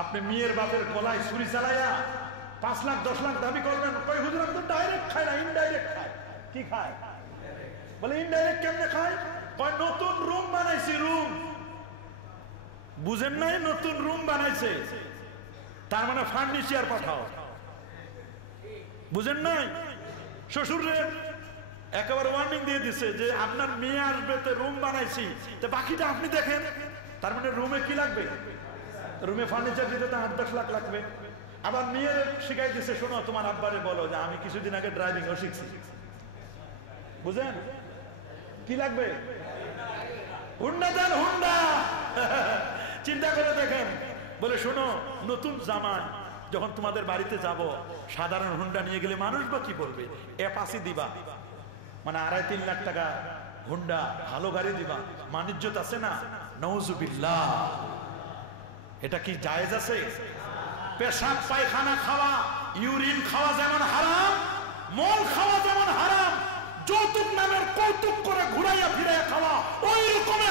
আপনি মেয়ের বাপের গলায় ছুরি চালাইয়া 5 লাখ 10 লাখ দাবি করবেন, কই হুজুর আমি তো ডাইরেক্ট খাই না, ইনডাইরেক্ট খাই। কি খায়? বলে ইনডাইরেক্ট কেমনে খায়? কয় নতুন রুম বানাইছি, রুম। বুঝেন নাই? নতুন রুম বানাইছে, তার মানে ফার্নিচার পাঠাও। বুঝেন নাই? শ্বশুরে একেবারে ওয়ার্নিং দিয়ে দিছে যে আপনার মেয়ে আসবে তো রুম বানাইছি, তো বাকিটা আপনি দেখেন। তার মানে রুমে কি লাগবে? রুমে ফার্নিচার দিতে তো 8-10 লাখ লাগবে। আবার মেয়ের শিখাই দিছে, শোনো তোমার আব্বারে বলো যে আমি কিছুদিন আগে ড্রাইভিং ও শিখছি। বুঝেন কি লাগবে? হুন্ডা দেন, হুন্ডা। চিন্তা করে দেখেন। বলে শোনো, নতুন জামাই যখন তোমাদের বাড়িতে যাব, সাধারণ হুন্ডা নিয়ে গেলে মানুষ বা কি বলবে? অ্যাপাচি দিবা, মানে 2.5-3 লাখ টাকা হুন্ডা, ভালো গাড়ি দিবা, মানিজ্যত আছে না? নাউজুবিল্লাহ। এটা কি জায়েজ আছে? পেশাব পায়খানা খাওয়া, ইউরিন খাওয়া যেমন হারাম, মল খাওয়া যেমন হারাম, যৌতুক নামের কৌতুক করে ঘুরাইয়া ফিরাইয়া খাওয়া ওই রকমের